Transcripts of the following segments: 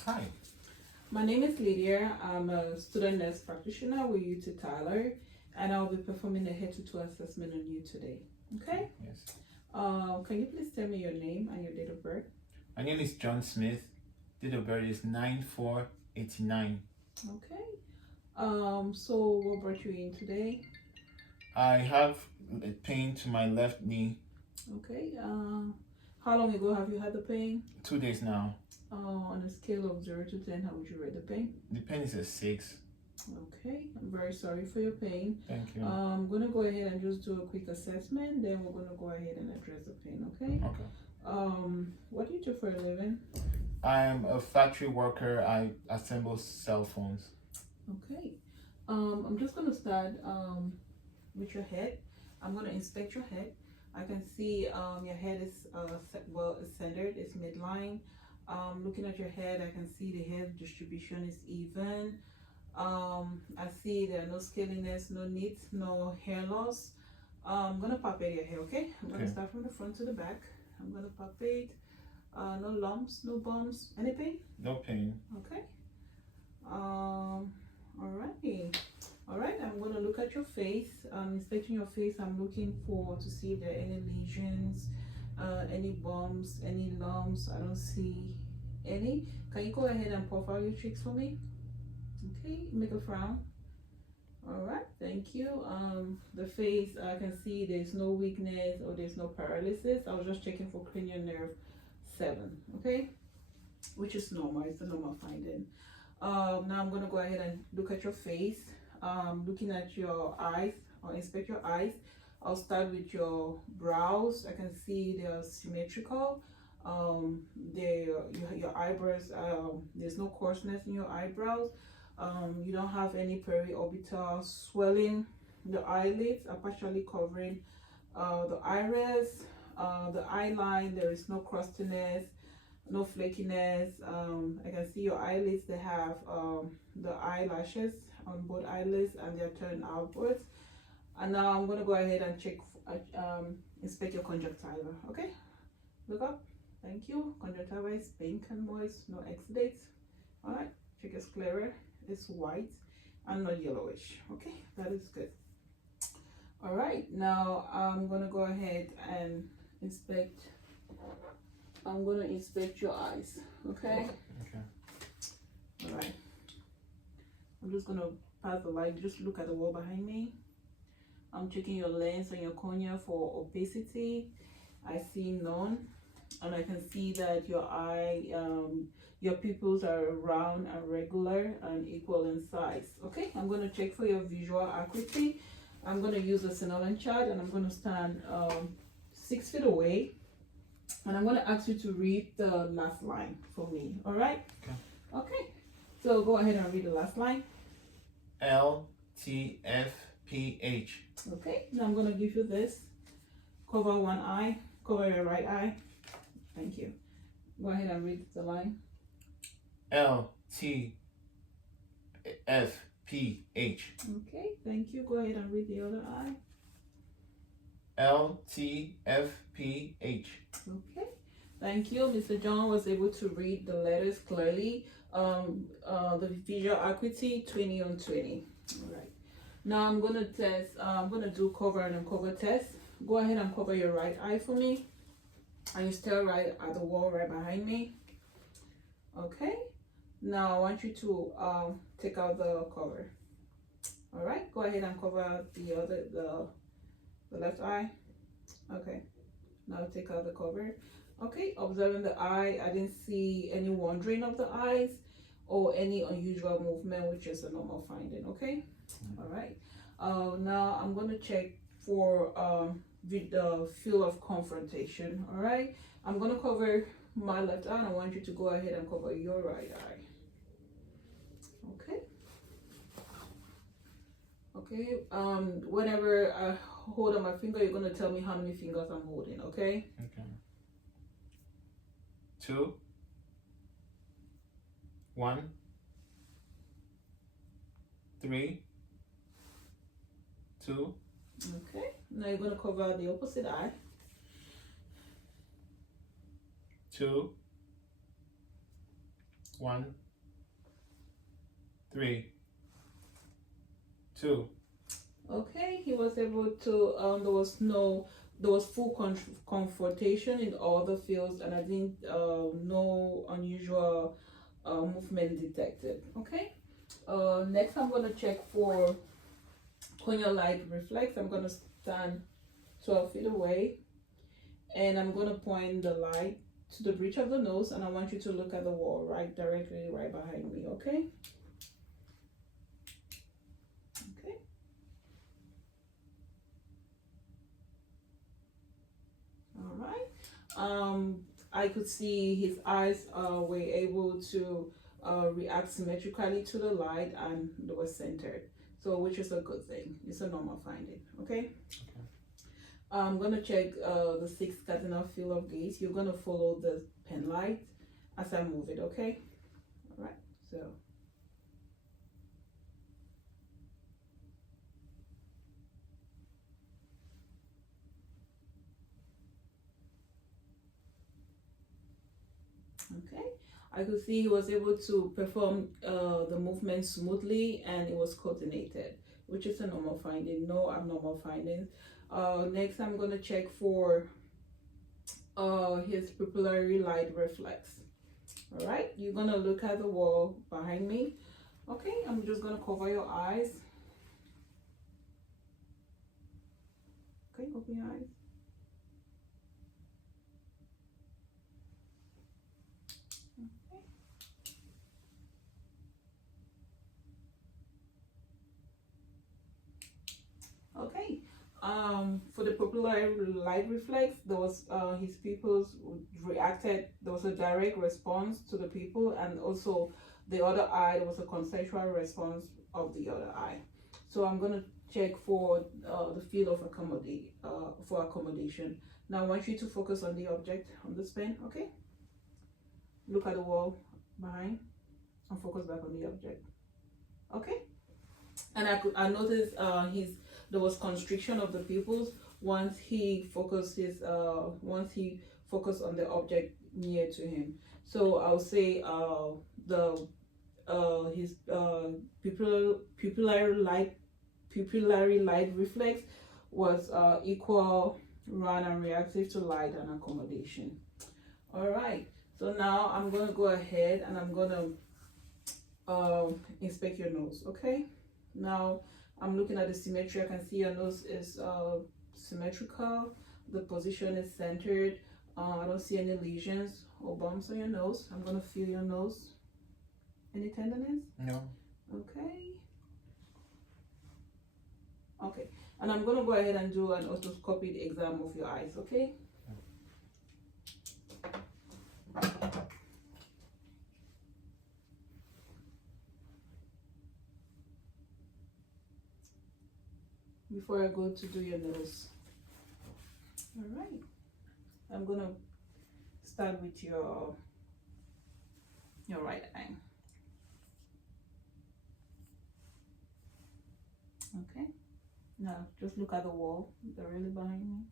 Hi. My name is Lydia. I'm a student nurse practitioner with UT Tyler, and I'll be performing a head-to-toe assessment on you today. Okay? Yes. Can you please tell me your name and your date of birth? My name is John Smith. Date of birth is 9/4/89. Okay. So what brought you in today? I have a pain to my left knee. Okay. How long ago have you had the pain? 2 days now. On a scale of 0 to 10, how would you rate the pain? The pain is a 6. Okay, I'm very sorry for your pain. Thank you. I'm gonna go ahead and just do a quick assessment, then we're gonna go ahead and address the pain, okay? Okay. What do you do for a living? I am a factory worker. I assemble cell phones. Okay. I'm just gonna start with your head. I'm gonna inspect your head. I can see your head is it's centered, it's midline. Looking at your head, I can see the hair distribution is even. I see there are no scaliness, no nits, no hair loss. I'm gonna palpate your hair, okay? I'm gonna start from the front to the back. I'm gonna palpate. No lumps, no bumps, any pain? No pain. Okay. Alright, I'm gonna look at your face. Inspecting your face, I'm looking to see if there are any lesions, any bumps, any lumps. I don't see any. Can you go ahead and puff out your cheeks for me? Okay, make a frown. Alright, thank you. The face, I can see there's no weakness or there's no paralysis. I was just checking for cranial nerve 7, okay, which is normal. It's a normal finding. Now I'm going to go ahead and look at your face. Looking at your eyes, I'll inspect your eyes. I'll start with your brows. I can see they're symmetrical. Your eyebrows, there's no coarseness in your eyebrows. You don't have any periorbital swelling. The eyelids are partially covering the iris, the eye line. There is no crustiness, no flakiness. I can see your eyelids. They have the eyelashes on both eyelids and they're turned outwards. And now I'm going to go ahead and check, inspect your conjunctiva. Okay, look up. Thank you. Conjunctiva is pink and moist, no exudates. All right, check your sclera. It's white and not yellowish. Okay, that is good. All right, now I'm gonna go ahead and inspect. I'm gonna inspect your eyes. Okay. Okay. All right. I'm just gonna pass the light. Just look at the wall behind me. I'm checking your lens and your cornea for opacity. I see none, and I can see that your eye, your pupils are round and regular and equal in size. Okay, I'm going to check for your visual acuity. I'm going to use a Synonym chart and I'm going to stand 6 feet away, and I'm going to ask you to read the last line for me. All right? Okay. So go ahead and read the last line. LTFPH. Okay, now I'm going to give you this. Cover one eye, cover your right eye. Thank you. Go ahead and read the line. LTFPH. Okay, thank you. Go ahead and read the other eye. LTFPH. Okay, thank you. Mr. John was able to read the letters clearly. The visual acuity 20 on 20. All right. Now I'm gonna test. I'm gonna do cover and uncover test. Go ahead and cover your right eye for me. And you stare right at the wall right behind me. Okay. Now I want you to take out the cover. All right. Go ahead and cover the left eye. Okay. Now take out the cover. Okay. Observing the eye, I didn't see any wandering of the eyes or any unusual movement, which is a normal finding. Okay. All right. Now I'm gonna check for the feel of confrontation. All right. I'm gonna cover my left eye and I want you to go ahead and cover your right eye. Okay. Okay. Whenever I hold on my finger, you're gonna tell me how many fingers I'm holding. Okay. Okay. 2, 1, 3, 2. Okay. Now you're gonna cover the opposite eye. 2, 1, 3, 2. Okay, he was able to, there was full confrontation in all the fields, and I think no unusual movement detected. Okay, next I'm going to check for corneal light reflex. I'm going to stand 12 feet away, and I'm going to point the light to the bridge of the nose, and I want you to look at the wall directly right behind me. Okay. Okay. All right. I could see his eyes were able to react symmetrically to the light, and they were centered. So, which is a good thing. It's a normal finding. Okay. I'm gonna check the 6th cardinal field of gaze. You're gonna follow the pen light as I move it. Okay. All right. So. Okay, I could see he was able to perform the movement smoothly, and it was coordinated, which is a normal finding, no abnormal findings. Next, I'm going to check for his pupillary light reflex. All right, you're going to look at the wall behind me. Okay, I'm just going to cover your eyes. Okay, open your eyes. Okay. For the popular light reflex, there was his pupils reacted. There was a direct response to the pupil, and also the other eye. There was a consensual response of the other eye. So I'm gonna check for the field of accommodation. Now I want you to focus on the object on this pen. Okay. Look at the wall behind, and focus back on the object. Okay. And I noticed there was constriction of the pupils once he focused on the object near to him. So I'll say his pupillary light reflex was equal, run, and reactive to light and accommodation. All right. So now I'm gonna go ahead and I'm gonna inspect your nose. Okay. Now I'm looking at the symmetry. I can see your nose is symmetrical. The position is centered. I don't see any lesions or bumps on your nose. I'm gonna feel your nose. Any tenderness? No. Okay. Okay. And I'm gonna go ahead and do an otoscopic exam of your eyes. Okay. Before I go to do your nose. All right. I'm gonna start with your right eye. Okay. Now just look at the wall directly behind me.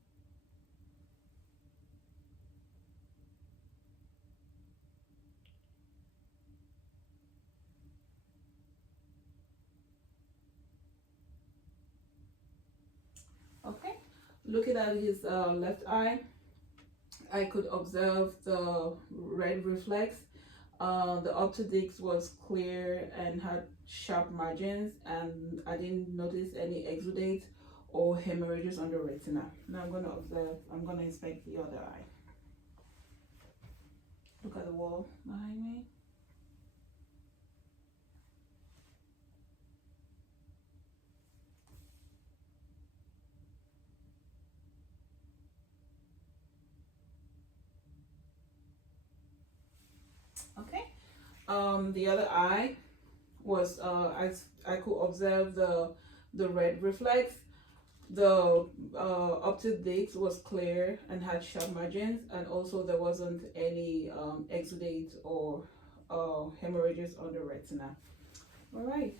Okay. Looking at his left eye, I could observe the red reflex. The optics was clear and had sharp margins, and I didn't notice any exudate or hemorrhages on the retina. Now I'm going to inspect the other eye. Look at the wall behind me. Okay. The other eye was I could observe the red reflex. The optic disc was clear and had sharp margins, and also there wasn't any exudate or hemorrhages on the retina. All right.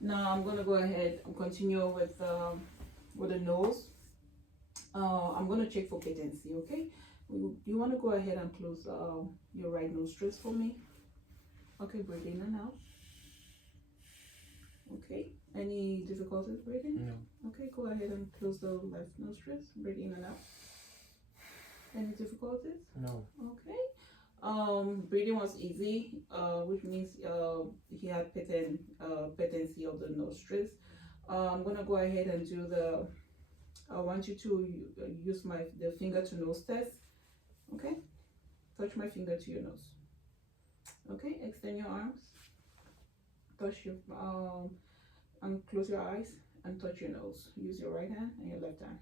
Now I'm gonna go ahead and continue with the nose. I'm gonna check for patency. Okay. You want to go ahead and close your right nostrils for me? Okay, breathe in and out. Okay. Any difficulties breathing? No. Okay, go ahead and close the left nostrils. Breathe in and out. Any difficulties? No. Okay. Breathing was easy, which means he had patency of the nostrils. I'm gonna go ahead and do the. I want you to use the finger to nose test. Okay. Touch my finger to your nose. Okay. Extend your arms. Touch your and close your eyes and touch your nose. Use your right hand and your left hand.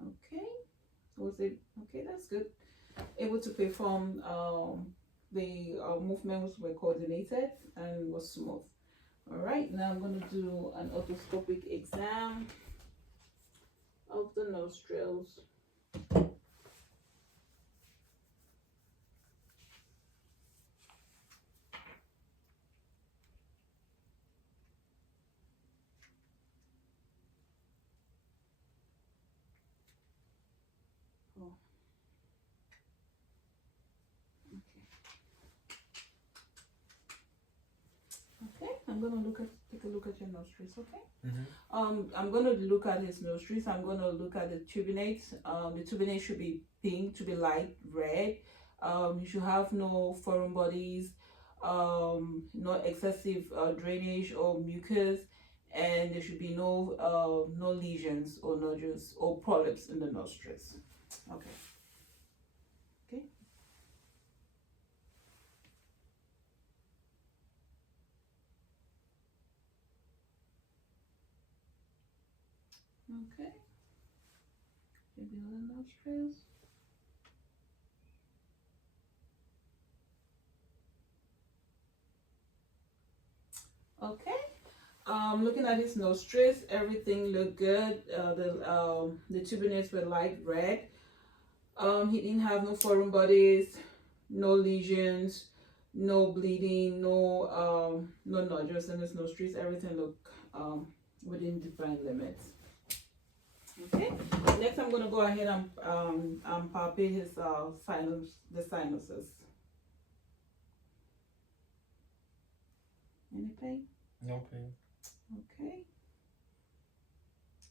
Okay. Was it okay? That's good. Able to perform the movements were coordinated and was smooth. All right, now I'm going to do an otoscopic exam of the nostrils. Oh. Okay, I'm gonna take a look at your nostrils. Okay. I'm gonna look at his nostrils. I'm gonna look at the turbinates. The turbinate should be pink, to be light red. You should have no foreign bodies, no excessive drainage or mucus, and there should be no lesions or nodules or polyps in the nostrils. Okay. Okay. Okay. The other nostrils. Okay. Looking at his nostrils, everything looked good. The turbinates were light red. He didn't have no foreign bodies, no lesions, no bleeding, no nodules in his nostrils. Everything looked within defined limits. Okay. Next, I'm gonna go ahead and palpate his the sinuses. Any pain? No pain. Okay.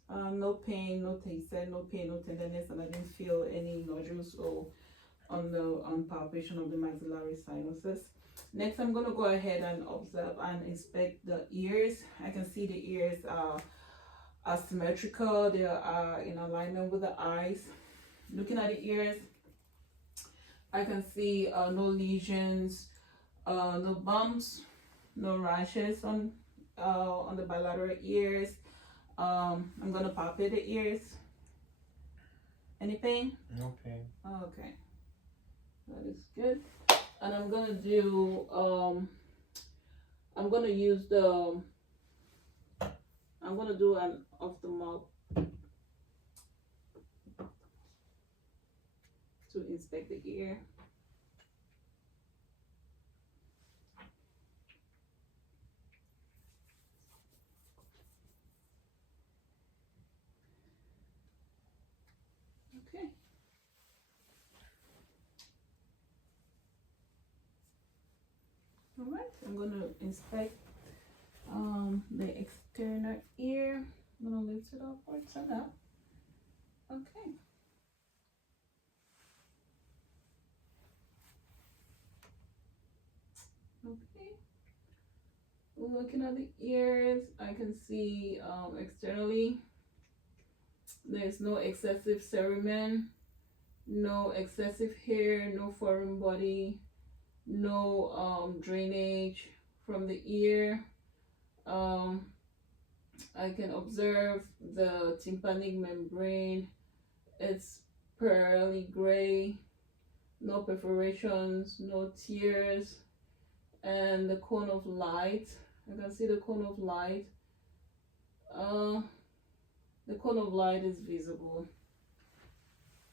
No pain, no taste, no pain, no tenderness, and I didn't feel any nodules or on palpation of the maxillary sinuses. Next, I'm gonna go ahead and observe and inspect the ears. I can see the ears are symmetrical. They are in alignment with the eyes. Looking at the ears, I can see no lesions, no bumps, no rashes on the bilateral ears. I'm gonna palpate the ears. Any pain? No pain. Okay, that is good. And I'm gonna do I'm gonna use the I'm gonna do an off the mouth to inspect the ear. Okay. All right, I'm gonna inspect the external ear. I'm gonna lift it upwards and up. Okay. Okay. Looking at the ears, I can see externally there's no excessive cerumen, no excessive hair, no foreign body, no drainage from the ear. I can observe the tympanic membrane. It's pearly gray, no perforations, no tears, and the cone of light. I can see the cone of light. The cone of light is visible.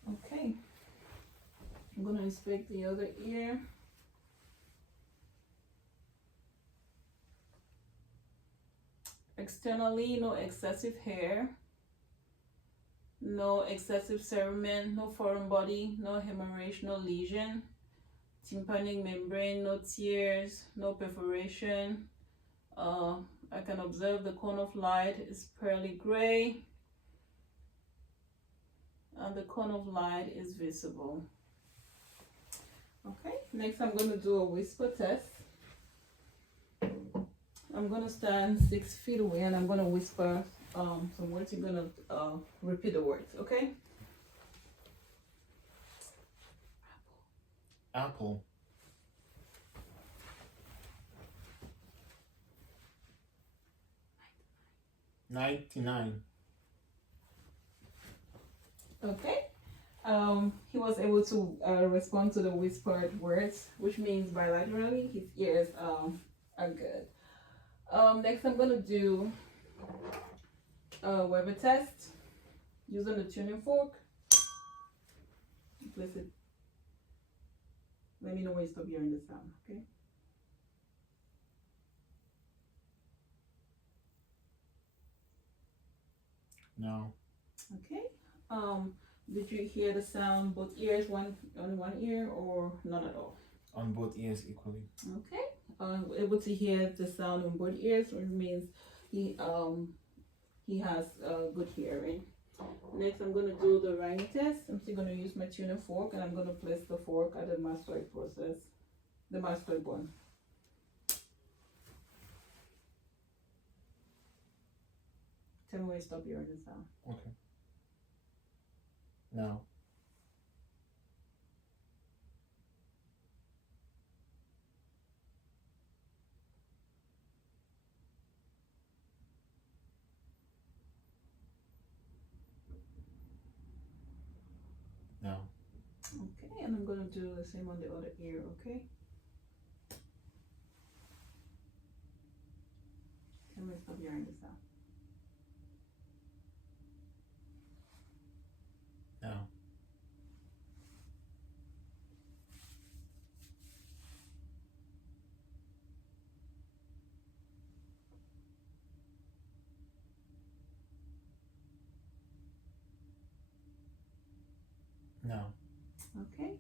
Okay. I'm gonna inspect the other ear. Externally, no excessive hair, no excessive cerumen, no foreign body, no hemorrhage, no lesion, tympanic membrane, no tears, no perforation. I can observe the cone of light is pearly gray, and the cone of light is visible. Okay, next I'm going to do a whisper test. I'm going to stand 6 feet away and I'm going to whisper some words. You're going to repeat the words, okay? Apple. $99. Okay. He was able to respond to the whispered words, which means bilaterally his ears are good. Next I'm going to do a Weber test using the tuning fork. Place it. Let me know when you stop hearing the sound, okay? No. Okay. Did you hear the sound both ears, on one ear, or none at all? On both ears equally. Okay. Able to hear the sound on both ears, which means he has good hearing. Next, I'm going to do the rhyming test. I'm still going to use my tuning fork, and I'm going to place the fork at the mastoid process, the mastoid bone. Tell me when you stop hearing the sound. Okay. No. No. Okay, and I'm going to do the same on the other ear, okay? Tell me when you stop hearing the sound. No. No. Okay.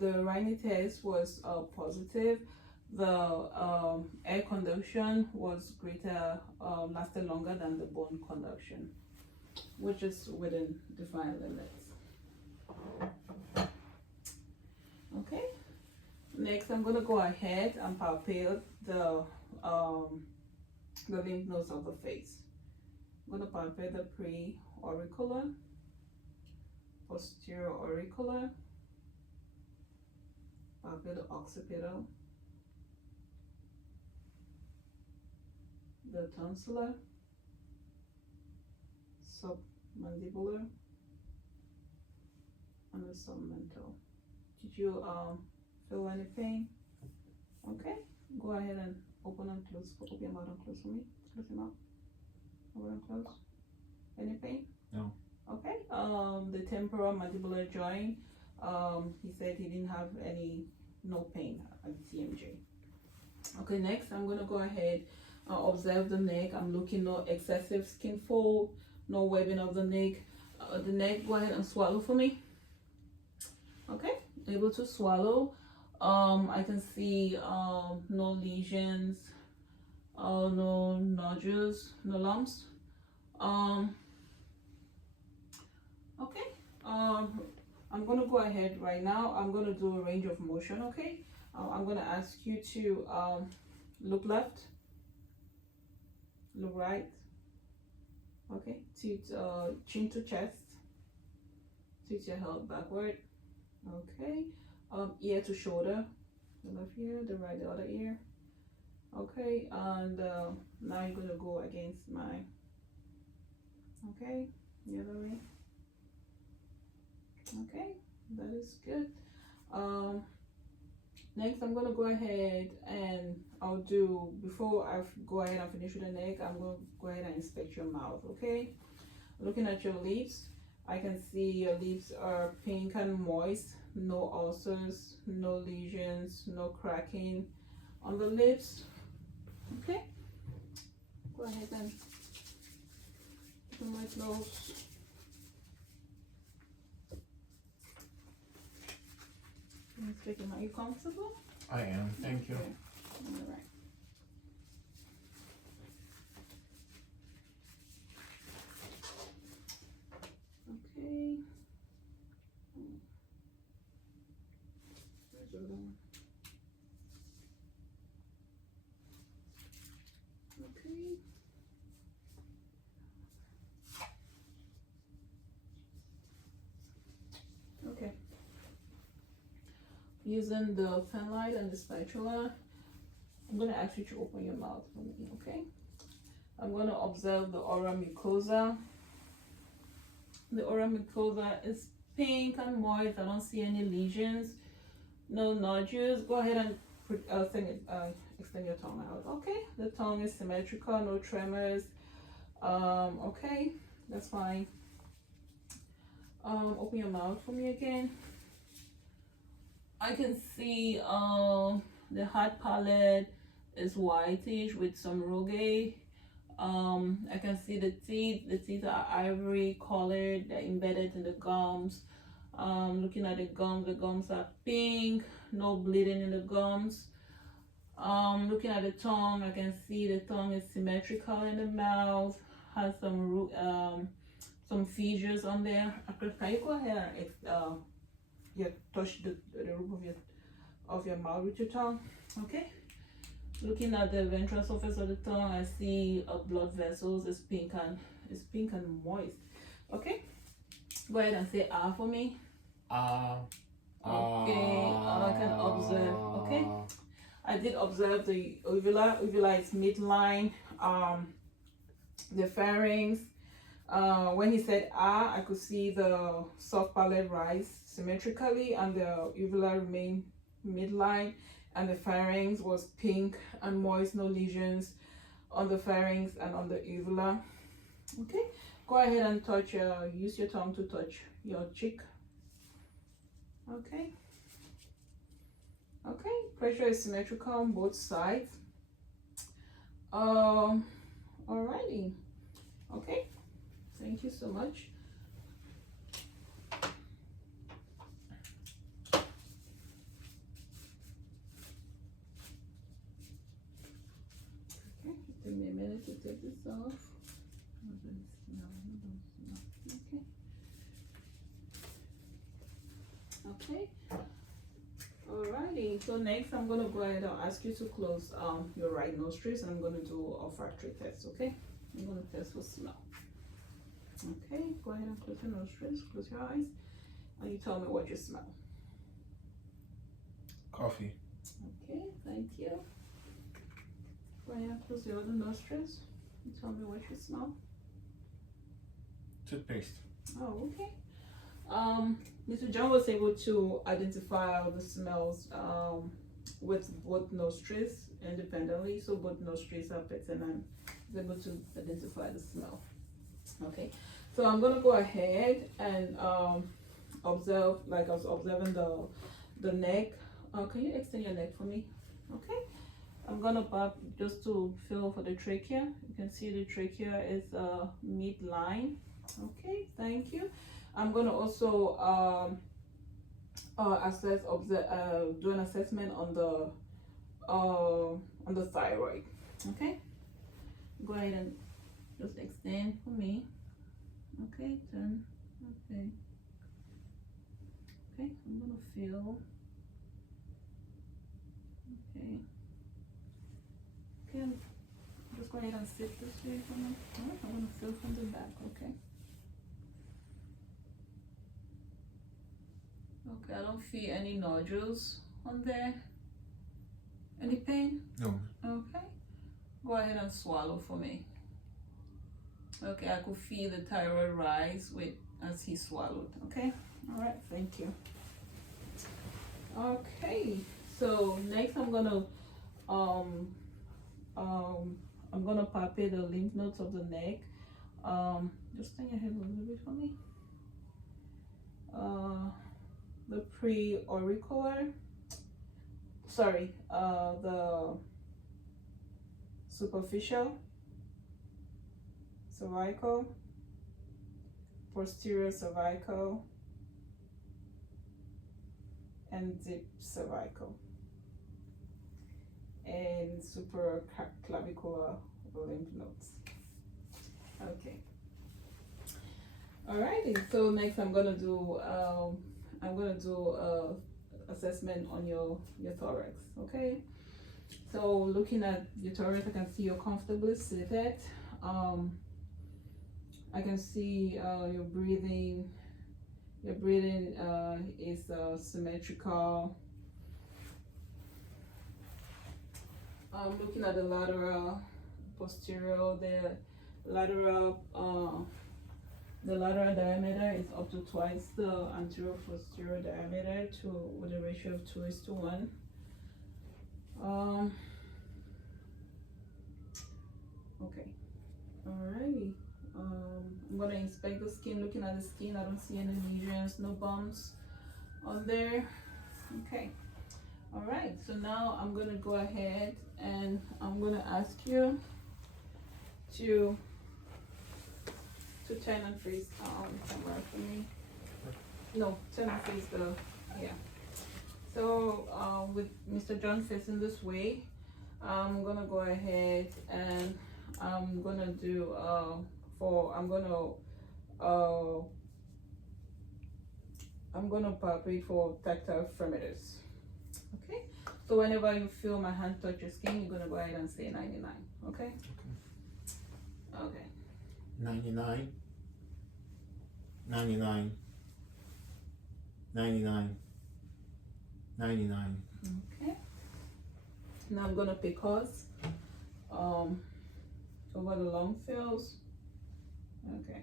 The rhyming test was positive. The air conduction was greater, lasted longer than the bone conduction, which is within defined limits. Okay. Next, I'm gonna go ahead and palpate the lymph nodes of the face. I'm gonna palpate the pre-auricular, posterior auricular, palpate the occipital, the tonsillar, submandibular, and the submental. Did you feel any pain? Okay, go ahead and open and close. Open your mouth and close for me. Close your mouth. Open and close. Any pain? No. Okay. The temporal mandibular joint. He said he didn't have no pain at TMJ. Okay, next I'm gonna go ahead observe the neck. I'm looking no excessive skin fold, no webbing of the neck. Go ahead and swallow for me. Okay, able to swallow. I can see no lesions, no nodules, no lumps. Okay. I'm gonna go ahead right now. I'm gonna do a range of motion. Okay. I'm gonna ask you to look left, look right. Okay. To chin to chest. Tilt your head backward. Okay. Ear to shoulder. The left ear, the right, the other ear. Okay. And now you're gonna go against my. Okay. The other way. Okay, that is good. Next, I'm gonna go ahead and I'll do, before I go ahead and finish with the neck, I'm gonna go ahead and inspect your mouth. Okay, looking at your lips, I can see your lips are pink and moist, no ulcers, no lesions, no cracking on the lips. Okay, go ahead and to my clothes. Are you comfortable? I am, thank you. Okay. All right. Okay. Where's the other one? Okay. Okay. Using the pen light and the spatula, I'm gonna ask you to open your mouth for me, okay? I'm gonna observe the oral mucosa. The oral mucosa is pink and moist. I don't see any lesions, no nodules. Go ahead and extend your tongue out. Okay, the tongue is symmetrical, no tremors. Okay, that's fine. Open your mouth for me again. I can see the hard palate is whitish with some rugae. I can see the teeth. The teeth are ivory colored. They're embedded in the gums. Looking at the gums are pink. No bleeding in the gums. Looking at the tongue, I can see the tongue is symmetrical in the mouth. Has some fissures on there. Can you go ahead and touch the roof of your mouth with your tongue? Okay. Looking at the ventral surface of the tongue, I see blood vessels. It's pink and moist. Okay. Go ahead and say ah for me. Okay. I can observe. Okay. I did observe the uvula. Uvula is midline. The pharynx. When he said ah, I could see the soft palate rise symmetrically, and the uvula remained midline, and the pharynx was pink and moist, no lesions on the pharynx and on the uvula. Okay, go ahead and touch use your tongue to touch your cheek. Okay. Okay, pressure is symmetrical on both sides. Alrighty. Okay, thank you so much. Okay, give me a minute to take this off. Okay. Alrighty, so next I'm gonna go ahead and ask you to close your right nostrils, and I'm gonna do a olfactory test. Okay, I'm gonna test for smell. Okay, go ahead and close your nostrils, close your eyes, and you tell me what you smell. Coffee. Okay, thank you. Go ahead and close your other nostrils. You tell me what you smell. Toothpaste. Oh, okay. Mr. John was able to identify all the smells with both nostrils independently. So both nostrils are patterned and is able to identify the smell. Okay, so I'm gonna go ahead and observe, like I was observing the neck. Can you extend your neck for me? Okay, I'm gonna pop just to feel for the trachea. You can see the trachea is midline. Okay, thank you. I'm gonna also do an assessment on the thyroid. Okay, go ahead and just extend for me. Okay, turn. Okay. Okay, I'm gonna feel. Okay. Okay, just go ahead and sit this way for me. Alright, I'm gonna feel from the back. Okay. Okay, I don't feel any nodules on there. Any pain? No. Okay. Go ahead and swallow for me. Okay, I could feel the thyroid rise as he swallowed. Okay. All right. Thank you. Okay. So next, I'm gonna palpate the lymph nodes of the neck. Just turn your head a little bit for me. The pre-auricular. Sorry. The superficial, cervical, posterior cervical, and deep cervical, and supraclavicular lymph nodes. Okay. Alrighty. So next, I'm gonna do assessment on your thorax. Okay. So looking at your thorax, I can see you're comfortably seated. I can see your breathing. Your breathing is symmetrical. Looking at the lateral, posterior, the lateral diameter is up to twice the anterior posterior diameter, with a ratio of 2:1. Okay, alrighty. I'm gonna inspect the skin. Looking at the skin, I don't see any lesions, no bumps on there. Okay. All right. So now I'm gonna go ahead and I'm gonna ask you to turn and face the camera for me. No, turn and face the So with Mr. John facing this way, I'm gonna go ahead and I'm gonna do I'm gonna palpate for tactile firmness. Okay. So whenever you feel my hand touch your skin, you're gonna go ahead and say 99. Okay. Okay. 99. 99. 99. 99. Okay. Now I'm gonna pick us over the long fills. Okay.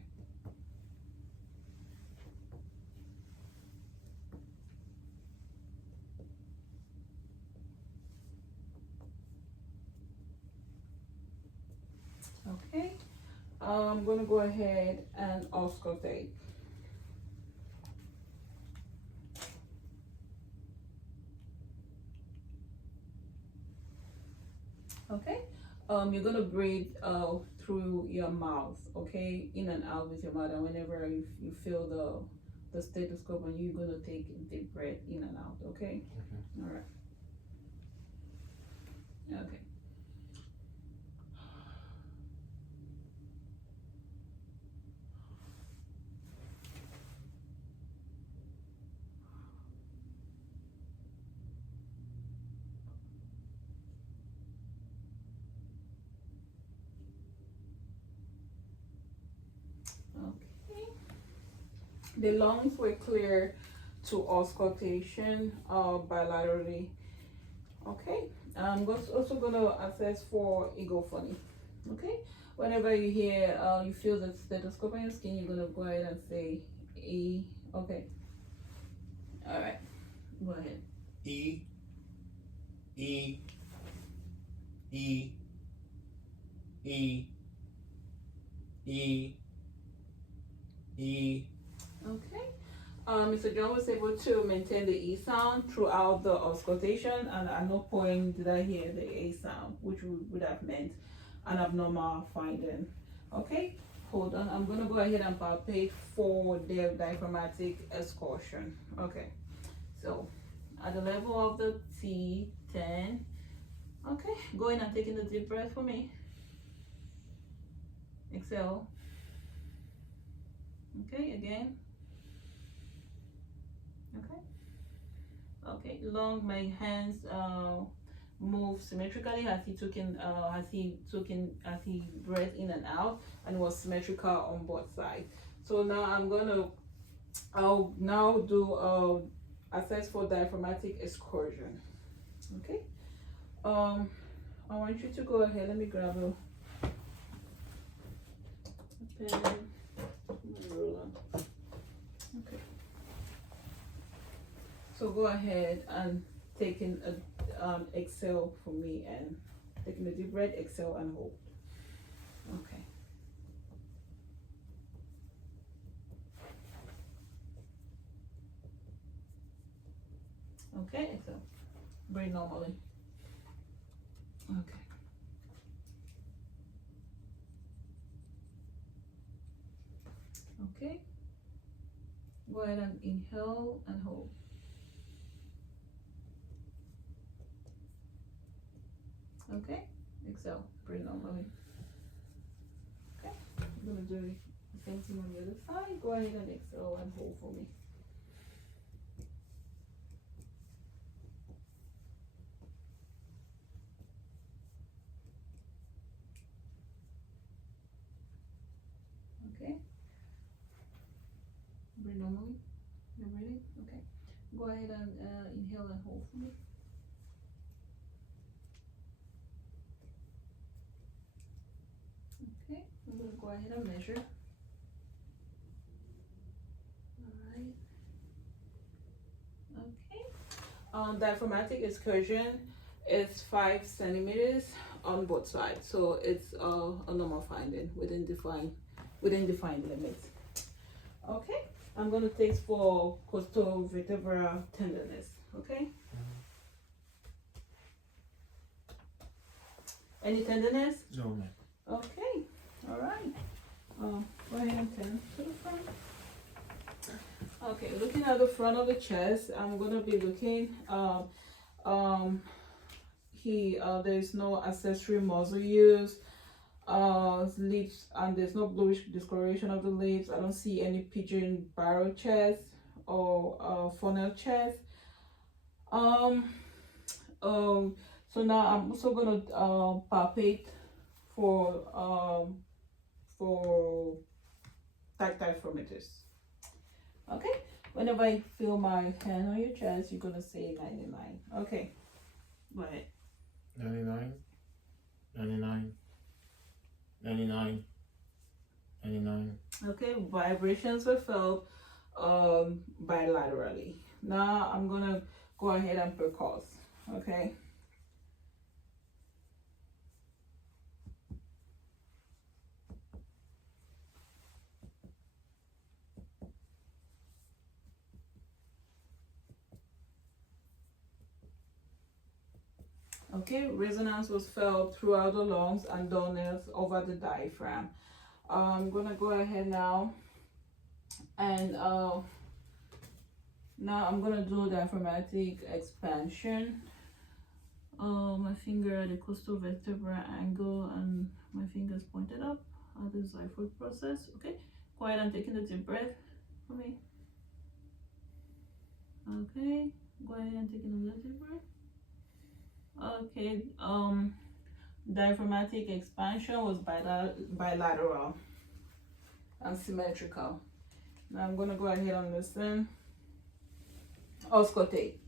Okay. I'm gonna go ahead and auscultate. Okay. You're gonna breathe through your mouth, okay, in and out with your mouth, and whenever you feel the stethoscope on you, you're gonna take a deep breath in and out, okay? All right. Okay. Okay. The lungs were clear to auscultation bilaterally. Okay. I'm also gonna assess for egophony. Okay. Whenever you hear you feel the stethoscope on your skin, you're gonna go ahead and say E. Okay. All right. Go ahead. E. E. E. E. E. E. Okay. Mr. John was able to maintain the E sound throughout the auscultation, and at no point did I hear the A sound, which would have meant an abnormal finding. Okay, hold on. I'm going to go ahead and palpate for the diaphragmatic excursion. Okay, so at the level of the T10, okay, go in and taking a deep breath for me. Exhale. Okay, again. Okay. Okay, long, my hands move symmetrically as he breathed in and out, and was symmetrical on both sides. So now I'll now do assess for diaphragmatic excursion. Okay. I want you to go ahead. Let me grab a pen. Okay. So go ahead and taking a exhale for me, and taking a deep breath, exhale and hold. Okay. Okay, so breathe normally. Okay. Okay. Go ahead and inhale and hold. Okay, exhale, breathe normally. Okay, I'm gonna do the same thing on the other side. Go ahead and exhale and hold for me. Okay, breathe normally. You're ready? Okay, go ahead and inhale and hold for me. Okay, I'm gonna go ahead and measure. Alright. Okay. Diaphragmatic excursion is 5 centimeters on both sides, so it's a normal finding within defined limits. Okay, I'm gonna taste for costal vertebral tenderness. Okay. Any tenderness? No, ma'am. Okay, all right. Go ahead and turn to the front. Okay, looking at the front of the chest, I'm gonna be looking. There's no accessory muscle used. Lips, and there's no bluish discoloration of the lips. I don't see any pigeon barrel chest or funnel chest. So now I'm also gonna palpate for tactile parameters. Okay, whenever I feel my hand on your chest, you're gonna say 99. Okay, go ahead. 99, 99, 99, 99. Okay, vibrations were felt bilaterally. Now I'm gonna go ahead and percuss. Okay. Okay, resonance was felt throughout the lungs and dullness over the diaphragm. I'm gonna go ahead now and now I'm gonna do diaphragmatic expansion. My finger at the costal vertebra angle and my fingers pointed up at the xiphoid process. Okay, go ahead and taking a deep breath for me. Okay, go ahead and taking another deep breath. Okay, diaphragmatic expansion was bilateral and symmetrical. Now I'm gonna go ahead and listen. Auscultate.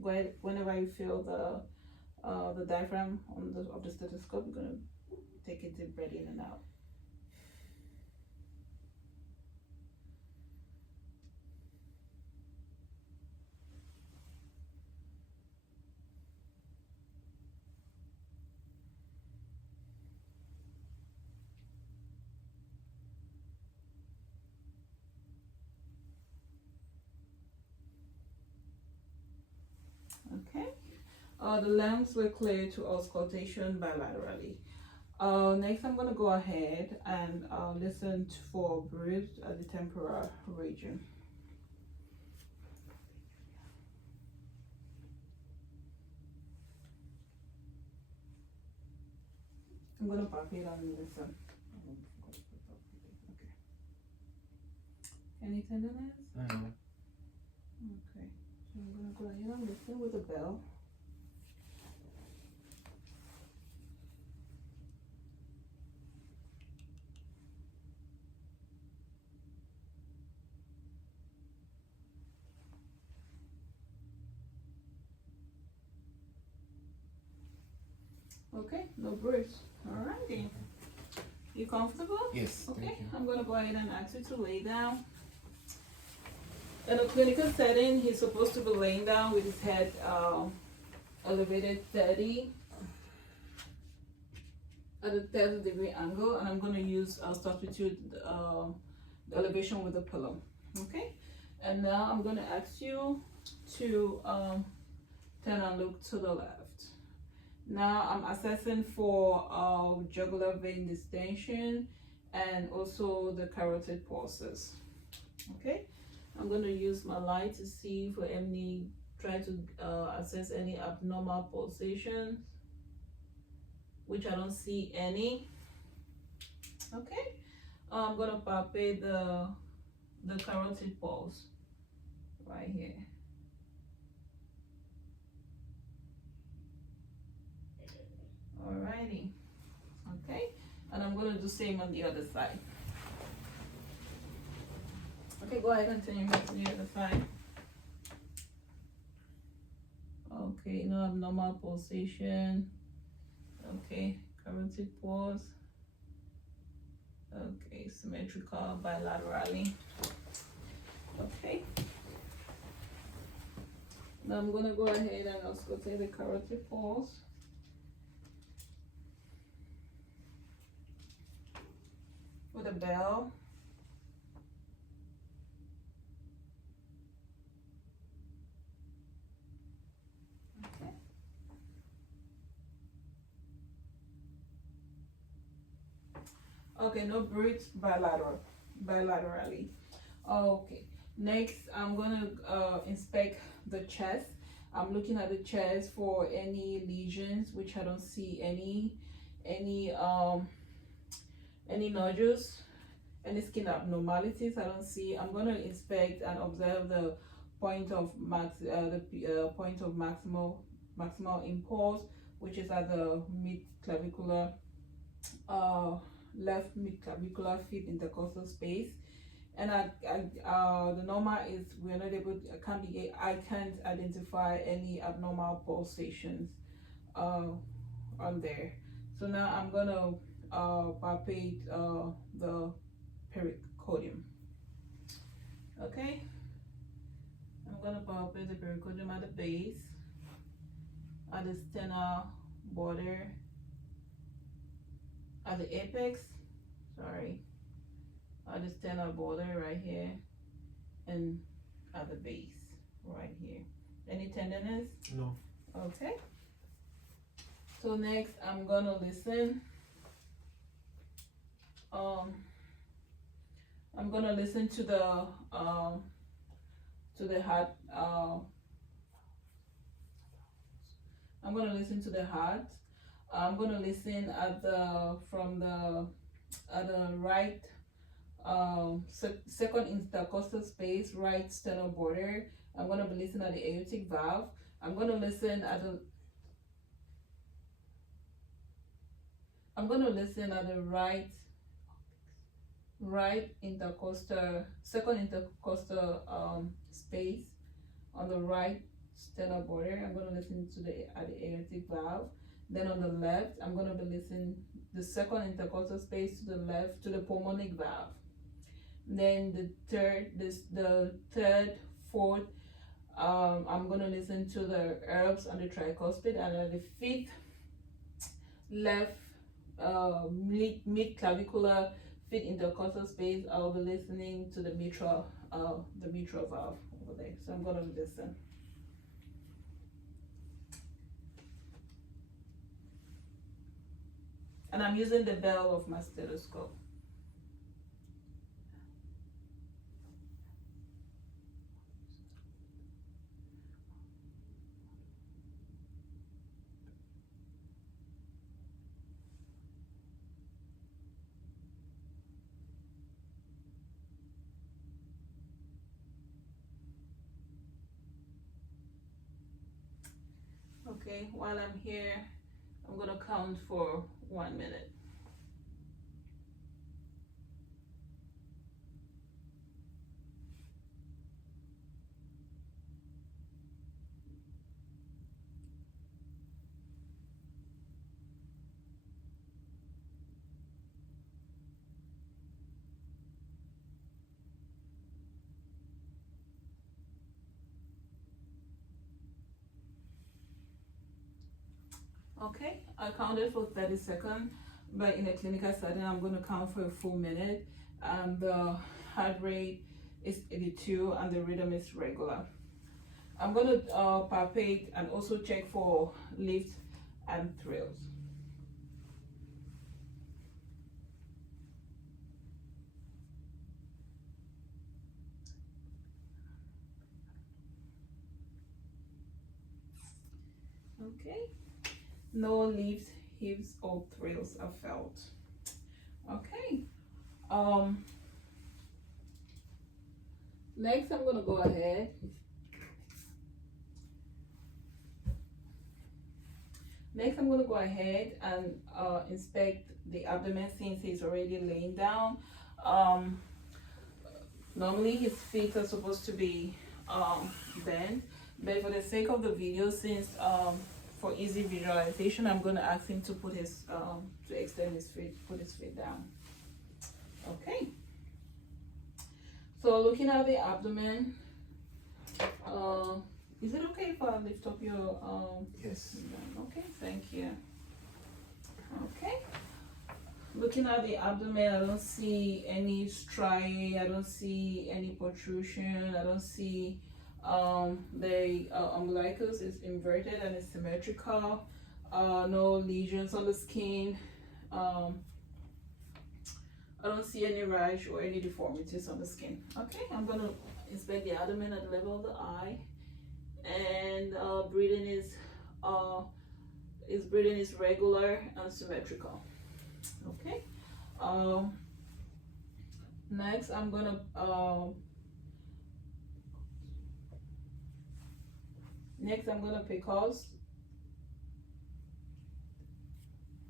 Go ahead, whenever you feel the diaphragm of the stethoscope, you're gonna take a deep breath in and out. Okay. The lungs were clear to auscultation bilaterally. Next, I'm gonna go ahead and listen for breath at the temporal region. I'm gonna palpate and listen. Okay. Any tenderness? Mm-hmm. Okay. So I'm gonna go ahead and listen with a bell. Okay, no bruise. Alrighty. You comfortable? Yes. Okay, Thank you. I'm gonna go ahead and ask you to lay down. In a clinical setting, he's supposed to be laying down with his head elevated 30 at a 30-degree angle, and I'm gonna substitute the elevation with the pillow. Okay, and now I'm gonna ask you to turn and look to the left. Now I'm assessing for jugular vein distension and also the carotid pulses. Okay, I'm going to use my light to see for any, try to assess any abnormal pulsations, which I don't see any. Okay, I'm going to palpate the carotid pulse right here. Alrighty, okay, and I'm going to do same on the other side. Okay, go ahead and turn your head to the other side. Okay, no abnormal pulsation. Okay, carotid pulse. Okay, symmetrical bilaterally. Okay. Now I'm gonna go ahead and also take the carotid pulse. With a bell. Okay. Okay, no breath bilaterally. Okay. Next, I'm gonna inspect the chest. I'm looking at the chest for any lesions, which I don't see any nodules, any skin abnormalities. I don't see. I'm gonna inspect and observe the point of point of maximal impulse, which is at the mid clavicular, left mid clavicular feet intercostal space. And the normal is we're not able to, I can't identify any abnormal pulsations on there. So now I'm gonna palpate the pericardium. Okay, I'm gonna palpate the pericardium at the base, at the sternal border, at the apex, sorry, at the sternal border right here, and at the base right here. Any tenderness? No. Okay. So next I'm gonna listen. I'm gonna listen to the heart. I'm gonna listen to the heart. I'm gonna listen at the right second intercostal space, right sternal border. I'm gonna be listening at the aortic valve. I'm gonna listen at the right intercostal, second intercostal space on the right sternal border. I'm gonna listen to at the aortic valve. Then on the left, I'm gonna be listening the second intercostal space to the left to the pulmonic valve. Then the third, fourth, I'm gonna listen to the herbs on the tricuspid, and at the fifth, left mid clavicular feet intercostal space, I'll be listening to the mitral valve over there. So I'm gonna listen. And I'm using the bell of my stethoscope. Okay, while I'm here, I'm gonna count for 1 minute. Okay, I counted for 30 seconds, but in a clinical setting, I'm going to count for a full minute. And the heart rate is 82 and the rhythm is regular. I'm going to palpate and also check for lift and thrills. Okay, no leaves, heaves, or thrills are felt. Okay, next I'm gonna go ahead. Next, I'm gonna go ahead and inspect the abdomen since he's already laying down. Normally his feet are supposed to be bent, but for the sake of the video, since for easy visualization, I'm gonna ask him to put his to extend his feet, put his feet down. Okay. So looking at the abdomen, is it okay if I lift up your Yes. Okay, thank you. Okay. Looking at the abdomen, I don't see any striae, I don't see any protrusion, I don't see the umbilicus is inverted and it's symmetrical, no lesions on the skin, I don't see any rash or any deformities on the skin. Okay, I'm gonna inspect the abdomen at the level of the eye, and breathing is regular and symmetrical. Okay. Next, I'm gonna pick us.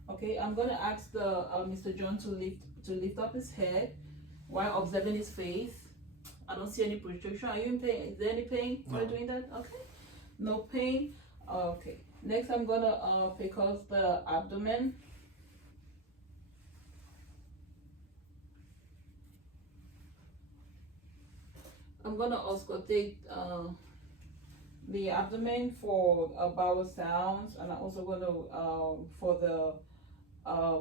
Okay, I'm gonna ask the Mr. John to lift up his head while observing his face. I don't see any protrusion. Are you in pain? Is there any pain while doing that? Okay, no pain. Okay. Next, I'm gonna pick us the abdomen. I'm gonna auscultate the abdomen for bowel sounds, and I'm also gonna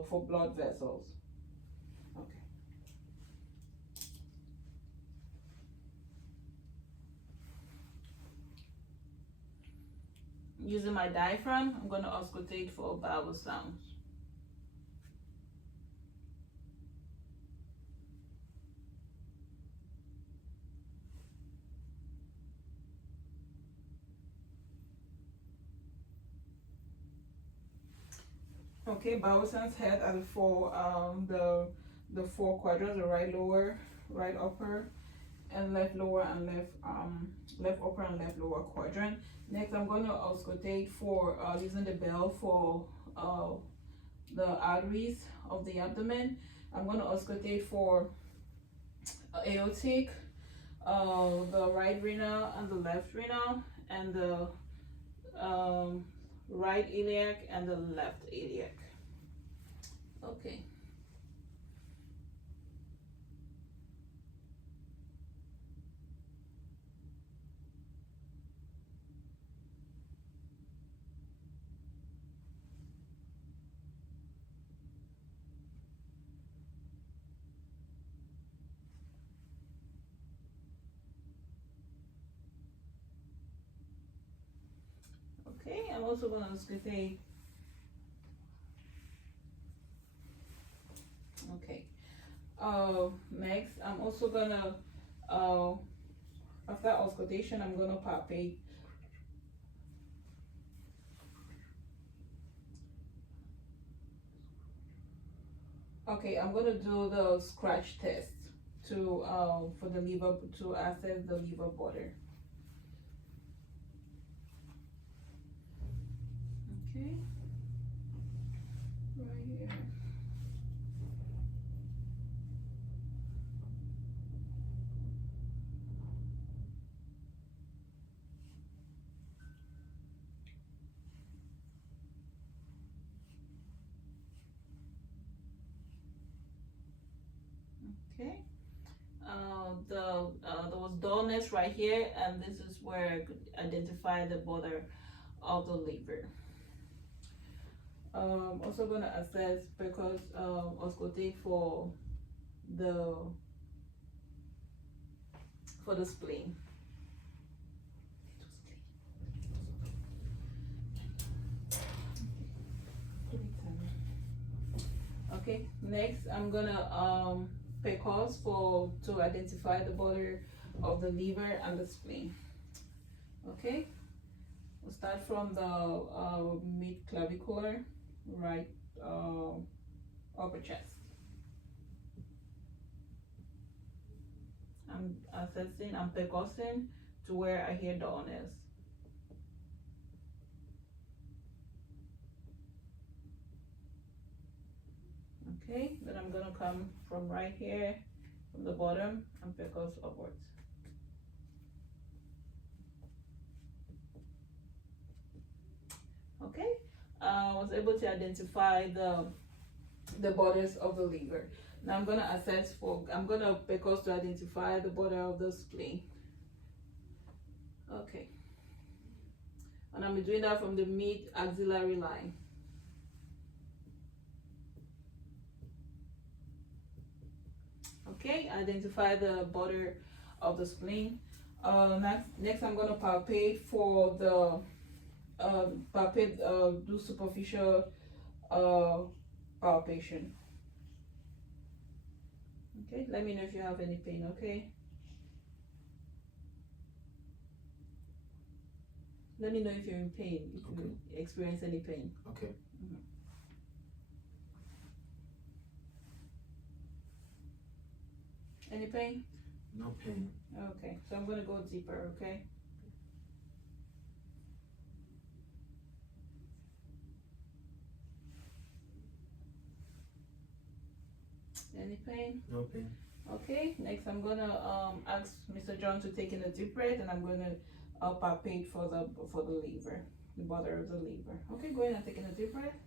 for blood vessels. Okay. Using my diaphragm, I'm gonna auscultate for bowel sounds. Okay, bowel sounds head are for the four quadrants: the right lower, right upper, and left lower, and left upper and left lower quadrant. Next, I'm going to auscultate for using the bell for the arteries of the abdomen. I'm going to auscultate for aortic, the right renal and the left renal, and the right iliac and the left iliac. Okay. Okay, I'm also going to auscultate. Okay. Next, I'm also gonna after auscultation, I'm gonna palpate. Okay, I'm gonna do the scratch test to for the liver, to assess the liver border. Okay. Right here. Okay. There was dullness right here, and this is where I could identify the border of the liver. Also gonna assess because auscultate for the spleen. Okay, next I'm gonna percuss for to identify the border of the liver and the spleen. Okay, we'll start from the mid clavicular, right upper chest. I'm assessing, I'm percussing to where I hear dullness. Okay, then I'm gonna come from right here, from the bottom, and percuss upwards. Okay, I was able to identify the borders of the liver. Now I'm gonna assess for, I'm gonna percuss to identify the border of the spleen. Okay, and I'm doing that from the mid axillary line. Okay, identify the border of the spleen. Next I'm gonna palpate for the do superficial palpation. Okay, let me know if you have any pain. Okay, let me know if you're in pain, if you experience any pain. Okay. Any pain? No pain. Okay, so I'm gonna go deeper. Okay. Any pain? No pain. Okay, next I'm gonna ask Mr. John to take in a deep breath, and I'm gonna palpate for the liver, the border of the liver. Okay, go ahead and take in a deep breath.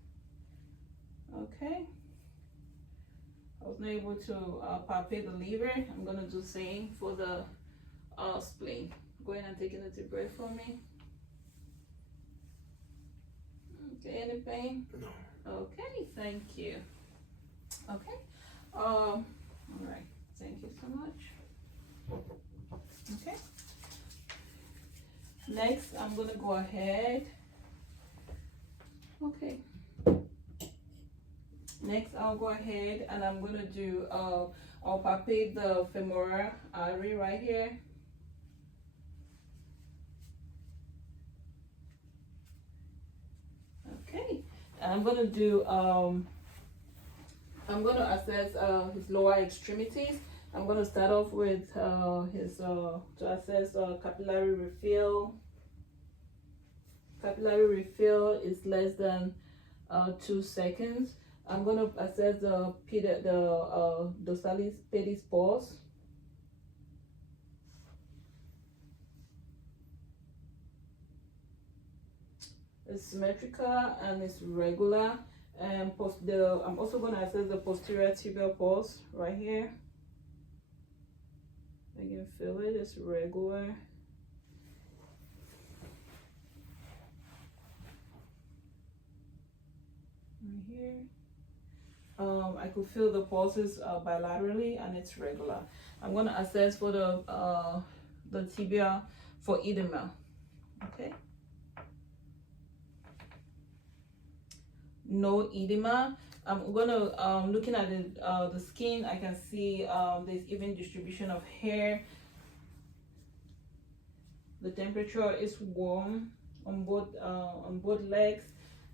Okay, I was not able to palpate the liver. I'm gonna do same for the spleen. Go ahead and take in a deep breath for me. Okay, any pain? No. Okay, thank you. Okay, all right, thank you so much. Okay, next I'm gonna go ahead. Okay, next I'll go ahead and I'm gonna do I'll palpate the femoral artery right here. Okay, and I'm gonna do I'm going to assess his lower extremities. I'm going to start off with his to assess capillary refill. Capillary refill is less than 2 seconds. I'm going to assess the dorsalis pedis pulse. It's symmetrical and it's regular. And I'm also going to assess the posterior tibial pulse right here. I can feel it, it's regular. Right here. I could feel the pulses bilaterally and it's regular. I'm going to assess for the tibia for edema. Okay. No edema. I'm gonna looking at the skin. I can see there's even distribution of hair. The temperature is warm on both legs.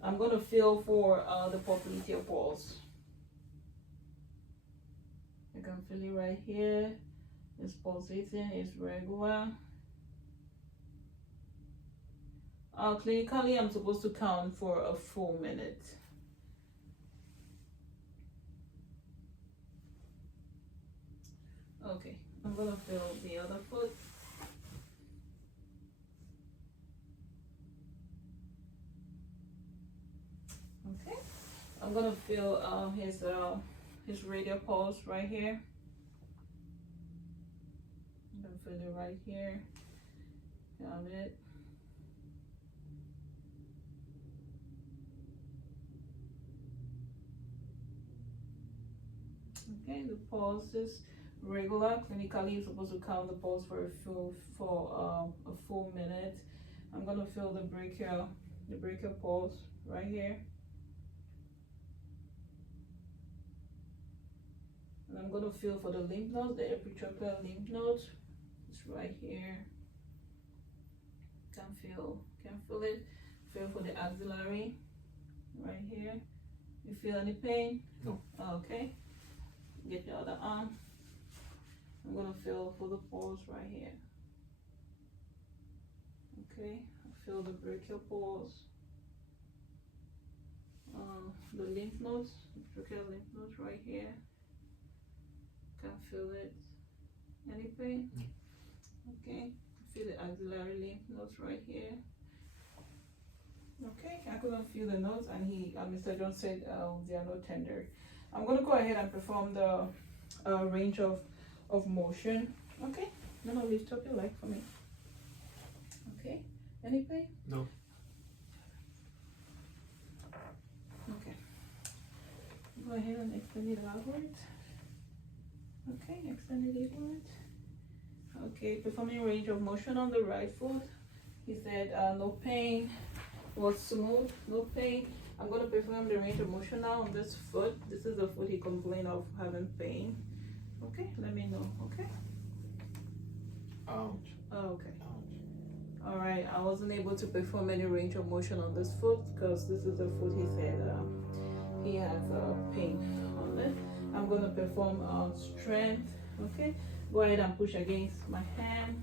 I'm gonna feel for the popliteal pulse. I can feel it right here. It's pulsating. It's regular. Clinically, I'm supposed to count for a full minute. Okay, I'm gonna feel the other foot. Okay, I'm gonna feel his radial pulse right here. I'm gonna feel it right here. Got it. Okay, the pulse is regular. Clinically, you're supposed to count the pulse for a full minute. I'm gonna feel the brachial pulse right here. I'm gonna feel for the lymph nodes, the epitracheal lymph nodes. It's right here. Can feel it. Feel for the axillary, right here. You feel any pain? No. Okay. Get your other arm. I'm gonna feel for the pores right here. Okay. Feel the brachial pores. The lymph nodes, tracheal lymph nodes right here. Can feel it. Any pain? No. Okay. Feel the axillary lymph nodes right here. Okay, I couldn't feel the nodes, and Mr. John said they are not tender. I'm gonna go ahead and perform the range of motion. Okay, I'm gonna lift up your leg for me. Okay, any pain? No. Okay, go ahead and extend it outward. Okay, extend it outward. Okay, performing range of motion on the right foot. He said no pain, was smooth, no pain. I'm going to perform the range of motion now on this foot. This is the foot he complained of having pain. Okay, let me know, okay? Ouch. Oh, okay. Ouch. All right, I wasn't able to perform any range of motion on this foot because this is the foot he said he has pain on it. I'm going to perform strength, okay? Go ahead and push against my hand.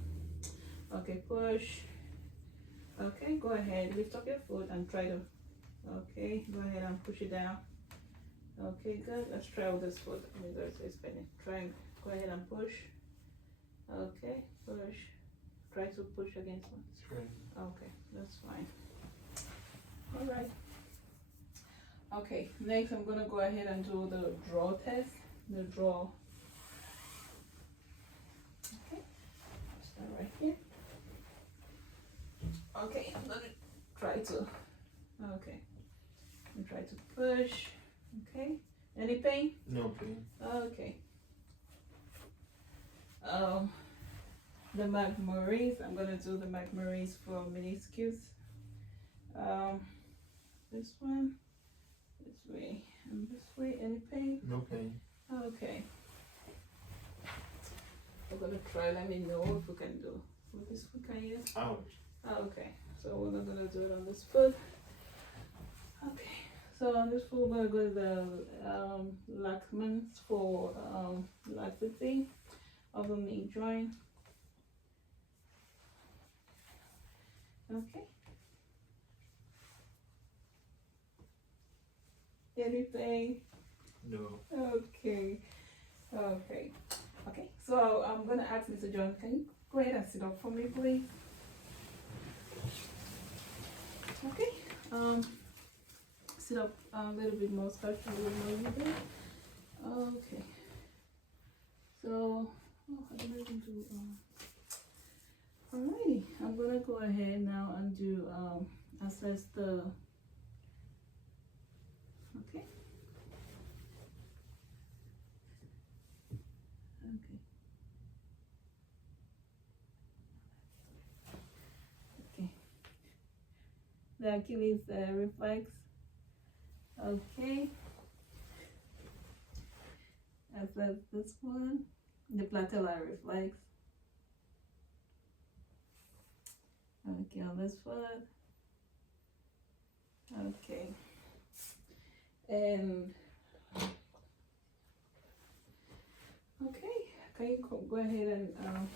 Okay, push. Okay, go ahead, lift up your foot and try to, okay, go ahead and push it down. Okay, good. Let's try with this foot. I mean, it's spinning. Try, go ahead and push. Okay, push. Try to push against one. Strength. Okay, that's fine. All right. Okay, next I'm gonna go ahead and do the draw test. The draw. Okay, start right here. Okay, I'm gonna try to. Okay, and try to push. Okay, any pain? No pain. Okay. The McMurrays. I'm gonna do the McMurrays for meniscus. This one, this way, and this way. Any pain? No pain. Okay. We're gonna try. Let me know if we can do with this foot. Can you? Ouch. Okay. So we're not gonna do it on this foot. Okay. So on this foot, we're gonna go with the Lachman's for laxity of the knee joint. Okay. Anything? No. Okay. Okay. Okay. So I'm gonna ask Mr. John, can you go ahead and sit up for me, please? Okay. Sit up a little bit more, start a little more with it. Okay. So, I don't even do. Alrighty, I'm gonna go ahead now and do assess the. Okay. Okay. Okay. The Achilles reflex. Okay. Assess this one. The patellar reflex. Okay, on this foot. Okay. And okay, can you go ahead and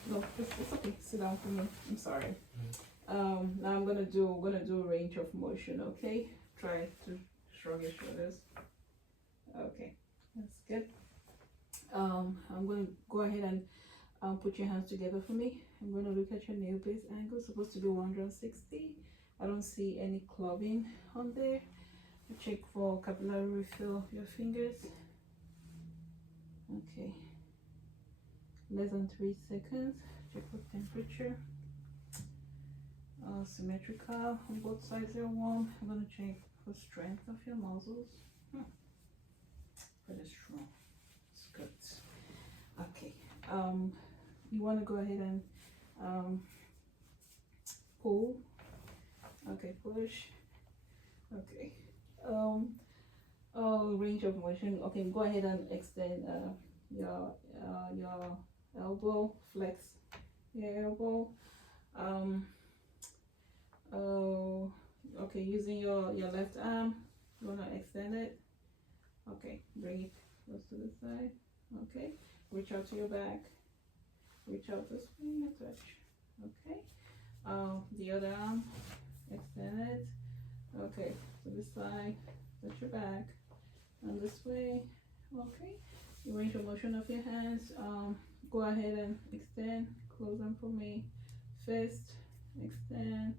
no, it's okay. Sit down for me. I'm sorry. Now I'm gonna do range of motion. Okay, try to shrug your shoulders. Okay, that's good. I'm gonna go ahead and put your hands together for me. I'm gonna look at your nail base angle. It's supposed to be 160. I don't see any clubbing on there. Check for capillary refill of your fingers. Okay, less than 3 seconds. Check for temperature. Symmetrical on both sides are warm. I'm gonna check for strength of your muscles. Pretty strong. It's good. Okay. You want to go ahead and pull. Okay, push. Okay. Range of motion. Okay, go ahead and extend your elbow, flex your elbow. Oh, okay, using your left arm, you wanna extend it. Okay, bring it close to the side. Okay, reach out to your back, reach out this way and touch. Okay, the other arm, extend it. Okay, to the side, touch your back, and this way. Okay, you range of motion of your hands. Go ahead and extend, close them for me. Fist, extend,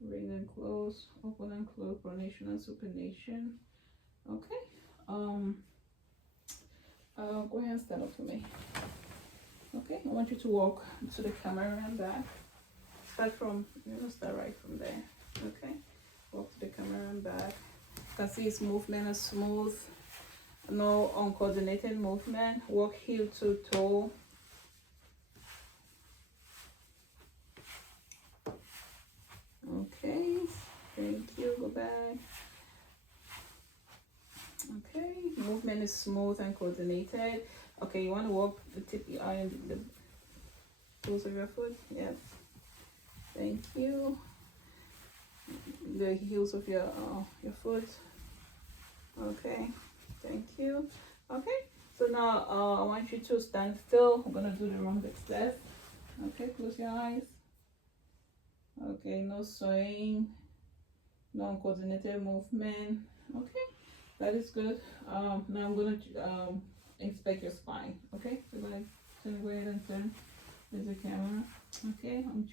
bring them close, open and close, pronation and supination. Okay, go ahead and stand up for me. Okay, I want you to walk to the camera and back. Start right from there. Okay, walk to the camera and back. You can see his movement is smooth, no uncoordinated movement. Walk heel to toe. Okay, thank you, go back. Okay, movement is smooth and coordinated. Okay, you want to walk the tip of your eye and the toes of your foot. Yes, thank you. The heels of your foot. Okay, thank you. Okay, so now I want you to stand still. I'm gonna do the rounded test. Okay, close your eyes. Okay, no swaying, no uncoordinated movement. Okay, that is good. Now I'm gonna inspect your spine. Okay, so go ahead and turn. There's the camera. Okay, I'm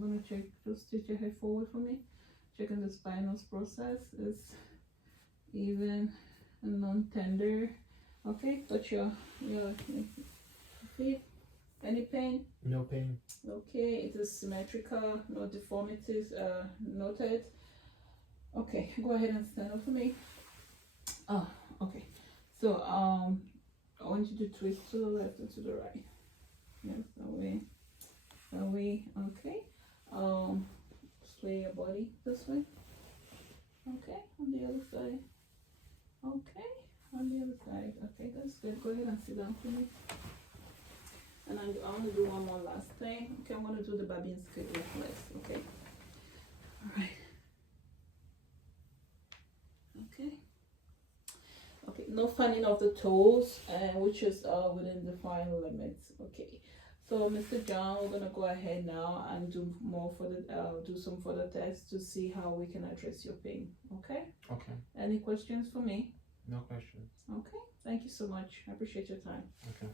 gonna check. Just stitch your head forward for me. Checking the spinal process is even and non-tender. Okay, touch your feet. Any pain? No pain. Okay, it is symmetrical, no deformities noted. Okay, go ahead and stand up for me. Oh, okay. So I want you to twist to the left and to the right. Yes, that way. Okay. Sway your body this way. Okay, on the other side. Okay, on the other side. Okay, that's good. Go ahead and sit down for me. And I want to do one more last thing. Okay, I'm going to do the Babinski reflex. Okay. All right. Okay. Okay. No fanning of the toes, which is within the final limits. Okay. So, Mr. John, we're gonna go ahead now and do some further tests to see how we can address your pain. Okay. Okay. Any questions for me? No questions. Okay. Thank you so much. I appreciate your time. Okay.